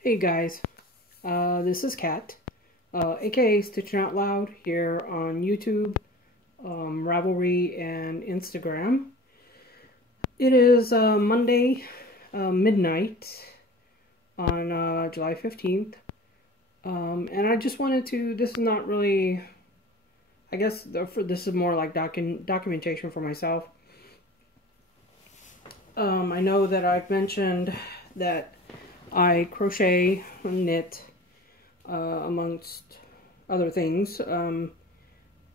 Hey guys, this is Kat, aka Stitching Out Loud here on YouTube, Ravelry, and Instagram. It is Monday midnight on July 15th, and I just wanted to, this is not really, I guess this is more like documentation for myself. I know that I've mentioned that I crochet and knit, amongst other things,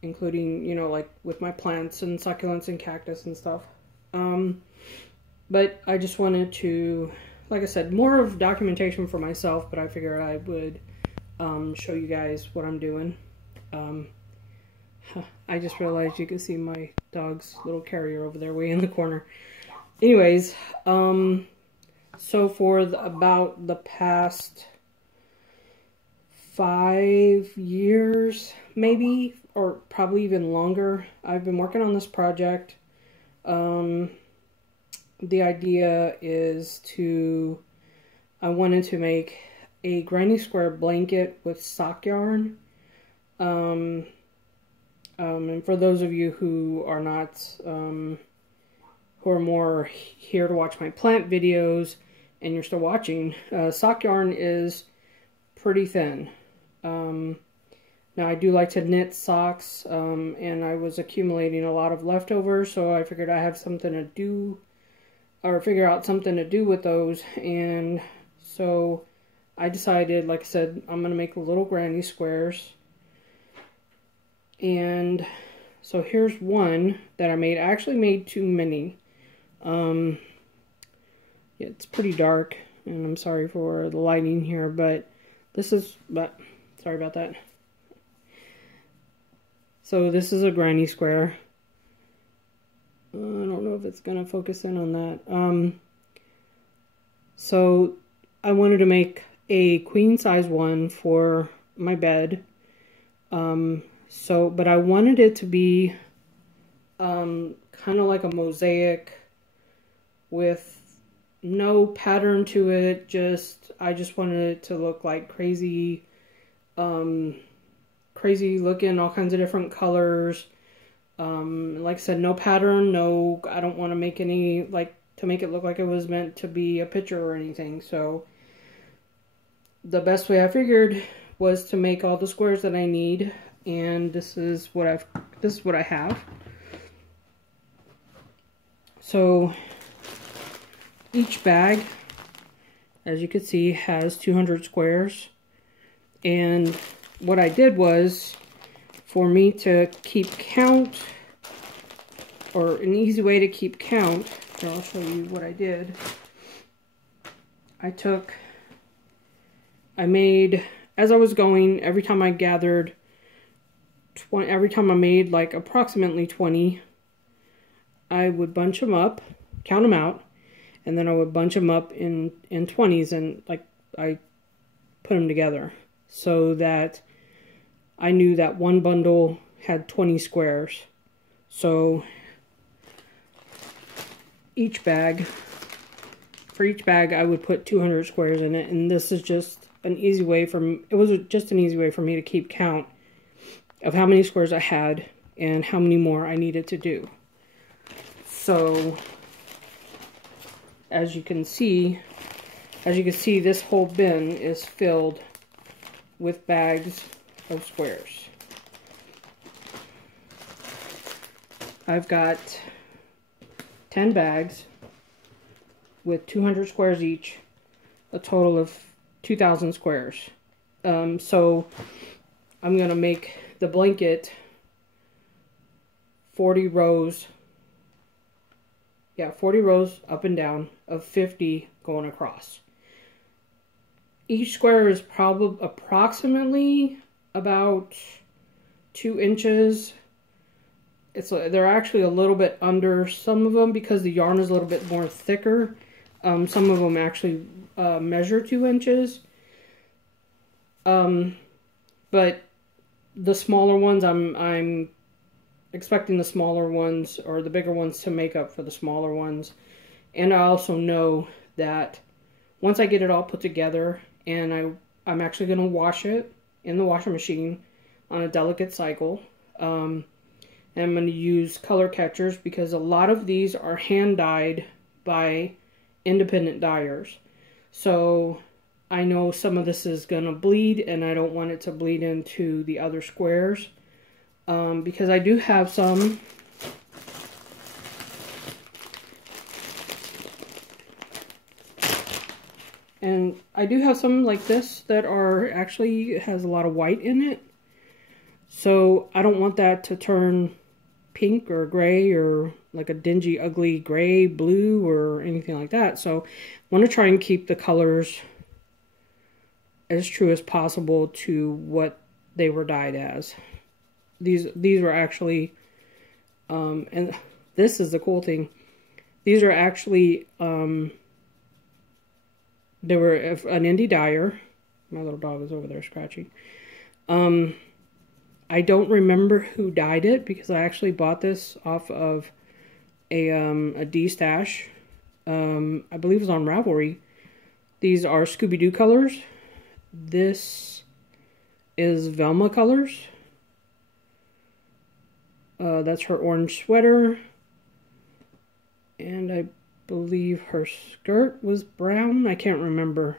including, you know, like with my plants and succulents and cactus and stuff. But I just wanted to, like I said, more of documentation for myself, but I figured I would show you guys what I'm doing. I just realized you can see my dog's little carrier over there way in the corner. Anyways, so for about the past 5 years, maybe, or probably even longer, I've been working on this project. The idea is I wanted to make a granny square blanket with sock yarn. And for those of you who are not, who are more here to watch my plant videos, and you're still watching, sock yarn is pretty thin. Now I do like to knit socks, and I was accumulating a lot of leftovers, so I figured I have something to do, or figure out something to do with those, and so I decided, like I said, I'm going to make little granny squares. And so here's one that I made. I actually made too many. Yeah, it's pretty dark, and I'm sorry for the lighting here, but sorry about that. So this is a granny square. I don't know if it's gonna focus in on that. So I wanted to make a queen size one for my bed. But I wanted it to be kind of like a mosaic with no pattern to it. I just wanted it to look like crazy looking, all kinds of different colors. Like I said, no pattern, I don't want to make any, to make it look like it was meant to be a picture or anything. So the best way I figured was to make all the squares that I need, and this is what I have. So each bag, as you can see, has 200 squares. And what I did was, for me to keep count, or an easy way to keep count, here I'll show you what I did. I made, as I was going, every time I made like approximately 20, I would bunch them up, count them out, and then I would bunch them up in 20s, and I put them together so that I knew that one bundle had 20 squares. So for each bag I would put 200 squares in it, and this is just an easy way it was just an easy way for me to keep count of how many squares I had and how many more I needed to do. So as you can see, this whole bin is filled with bags of squares. I've got 10 bags with 200 squares each, a total of 2,000 squares. So I'm going to make the blanket 40 rows. Yeah, 40 rows up and down of 50 going across. Each square is probably approximately about 2 inches. They're actually a little bit under some of them because the yarn is a little bit more thicker. Some of them actually measure 2 inches. But the smaller ones, I'm expecting the smaller ones, or the bigger ones, to make up for the smaller ones. And I also know that once I get it all put together and I'm actually going to wash it in the washing machine on a delicate cycle. And I'm going to use color catchers because a lot of these are hand dyed by independent dyers. So I know some of this is going to bleed, and I don't want it to bleed into the other squares. Because I do have some like this that are actually has a lot of white in it. So I don't want that to turn pink or gray or like a dingy, ugly gray, blue, or anything like that. So I want to try and keep the colors as true as possible to what they were dyed as. These were actually, and this is the cool thing. These are actually, they were an indie dyer. My little dog is over there scratching. I don't remember who dyed it because I actually bought this off of a D-stash. I believe it was on Ravelry. These are Scooby-Doo colors. This is Velma colors. That's her orange sweater. And I believe her skirt was brown. I can't remember.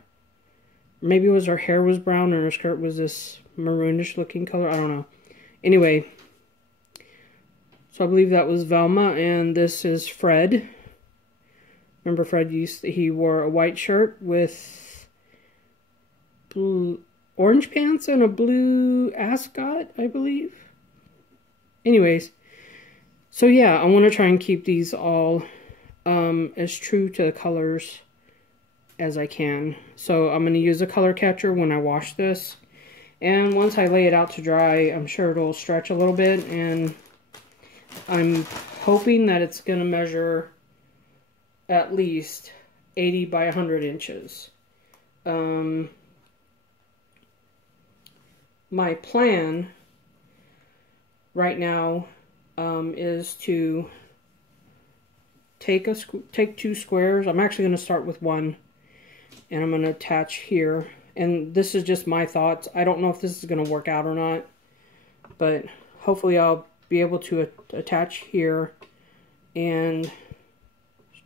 Maybe it was her hair was brown and her skirt was this maroonish looking color. I don't know. Anyway, so I believe that was Velma, and this is Fred. Remember Fred he wore a white shirt with blue, orange pants and a blue ascot, I believe. Anyways, so yeah, I want to try and keep these all as true to the colors as I can. So I'm going to use a color catcher when I wash this. And once I lay it out to dry, I'm sure it'll stretch a little bit. And I'm hoping that it's going to measure at least 80 by 100 inches. My plan right now is to take two squares. I'm actually going to start with one, and I'm going to attach here. And this is just my thoughts. I don't know if this is going to work out or not, but hopefully I'll be able to attach here and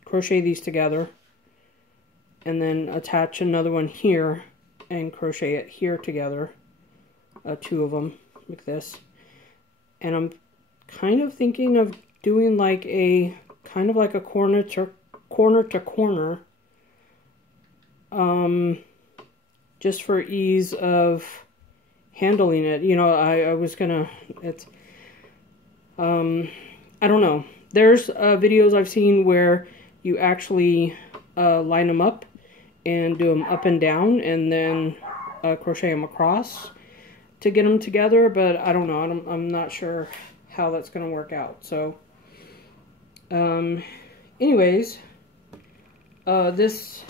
crochet these together, and then attach another one here and crochet it here together, two of them like this. And I'm kind of thinking of doing like a kind of like a corner to corner, just for ease of handling it. You know, I was gonna, it's, I don't know. There's videos I've seen where you actually line them up and do them up and down, and then crochet them across to get them together, but I don't know. I'm not sure how that's going to work out. So, anyways, this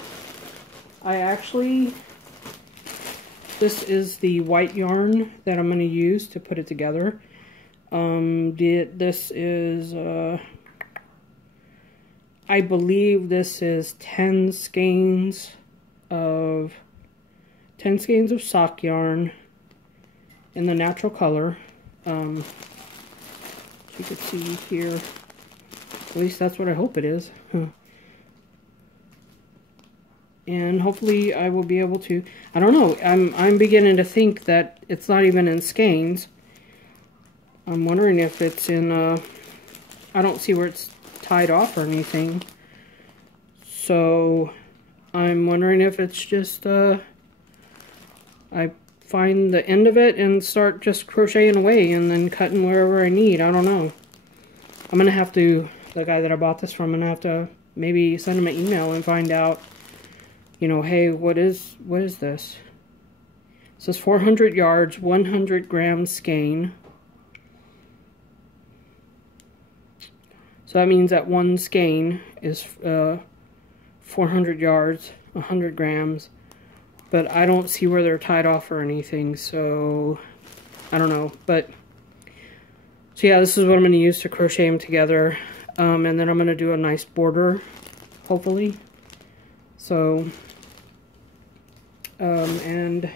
is the white yarn that I'm going to use to put it together. This is, I believe this is 10 skeins of sock yarn in the natural color. You can see here, at least that's what I hope it is. And hopefully I will be able to, I don't know, I'm beginning to think that it's not even in skeins. I'm wondering if it's in, I don't see where it's tied off or anything. So I'm wondering if it's just, I find the end of it and start just crocheting away and then cutting wherever I need. I don't know. I'm going to have to, the guy that I bought this from, I'm going to have to maybe send him an email and find out, you know, hey, what is this? It says 400 yards, 100 grams skein. So that means that one skein is 400 yards, 100 grams. But I don't see where they're tied off or anything, so I don't know. But, so yeah, this is what I'm going to use to crochet them together. And then I'm going to do a nice border, hopefully. So, And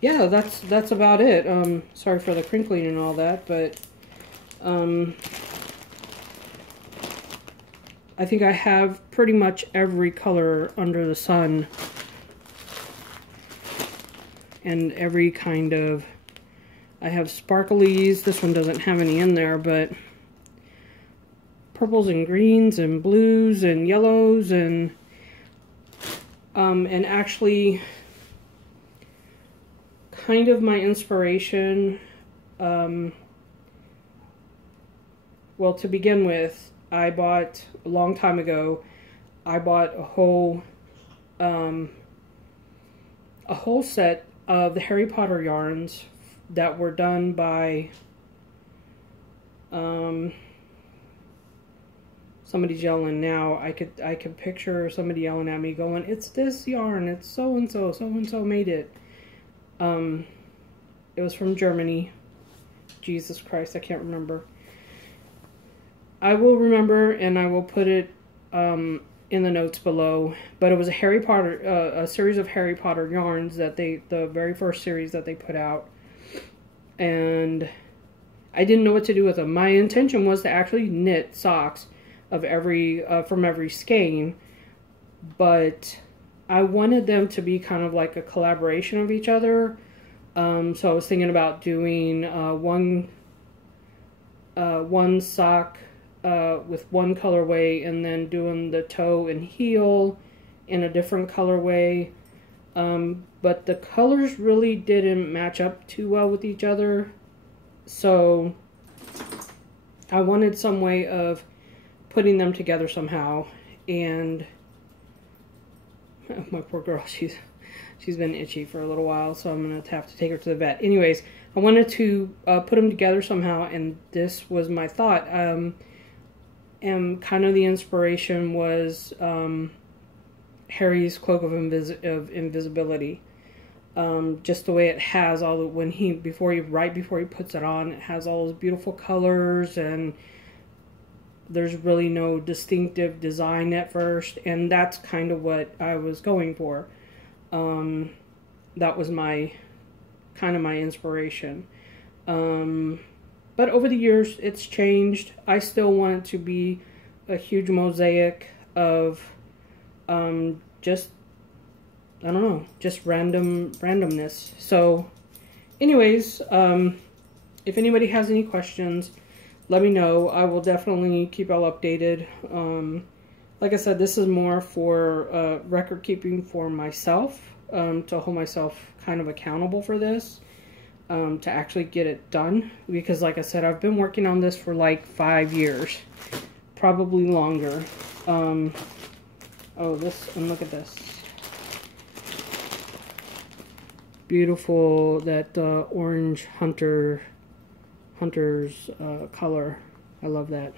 yeah, that's about it. Sorry for the crinkling and all that, but I think I have pretty much every color under the sun and every kind of, I have sparklies. This one doesn't have any in there, but purples and greens and blues and yellows and actually kind of my inspiration, well, to begin with, I bought, a long time ago, I bought a whole set of the Harry Potter yarns that were done by, somebody's yelling now. I could picture somebody yelling at me going, "It's this yarn, it's so-and-so made it." It was from Germany. Jesus Christ, I can't remember. I will remember, and I will put it in the notes below. But it was a Harry Potter, a series of Harry Potter yarns that the very first series that they put out, and I didn't know what to do with them. My intention was to actually knit socks of every from every skein, but I wanted them to be kind of like a collaboration of each other. So I was thinking about doing one sock with one colorway, and then doing the toe and heel in a different colorway. But the colors really didn't match up too well with each other. So I wanted some way of putting them together somehow. And my poor girl, she's been itchy for a little while, so I'm going to have to take her to the vet. Anyways, I wanted to put them together somehow, and this was my thought. And kind of the inspiration was Harry's Cloak of Invisibility. Just the way it has all the, right before he puts it on, it has all those beautiful colors, and there's really no distinctive design at first, and that's kind of what I was going for. That was my inspiration. But over the years, it's changed. I still want it to be a huge mosaic of just, I don't know, just randomness. So anyways, if anybody has any questions, let me know. I will definitely keep y'all updated. Like I said, this is more for record keeping for myself, to hold myself kind of accountable for this, to actually get it done. Because like I said, I've been working on this for like 5 years, probably longer. Oh, this, and look at this. Beautiful, that orange hunter's color. I love that.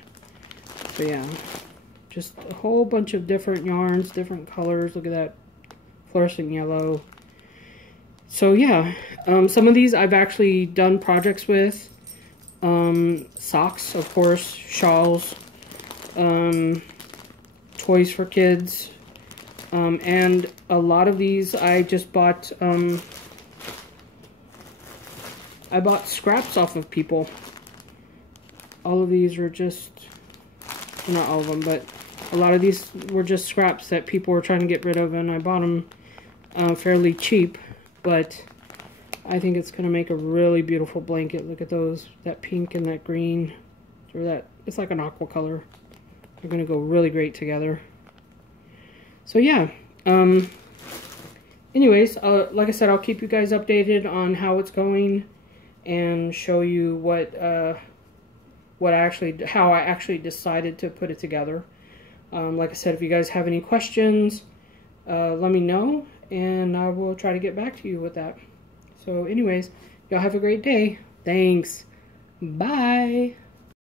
So yeah, just a whole bunch of different yarns, different colors. Look at that fluorescent yellow. So yeah, some of these I've actually done projects with. Socks, of course, shawls, toys for kids, and a lot of these I just bought. I bought scraps off of people. All of these are just, not all of them, but a lot of these were just scraps that people were trying to get rid of, and I bought them fairly cheap. But I think it's going to make a really beautiful blanket. Look at those, that pink and that green, or that, it's like an aqua color. They're going to go really great together. So yeah, anyways, like I said, I'll keep you guys updated on how it's going, and show you how I actually decided to put it together. Like I said, if you guys have any questions, let me know, and I will try to get back to you with that. So anyways, y'all have a great day. Thanks. Bye.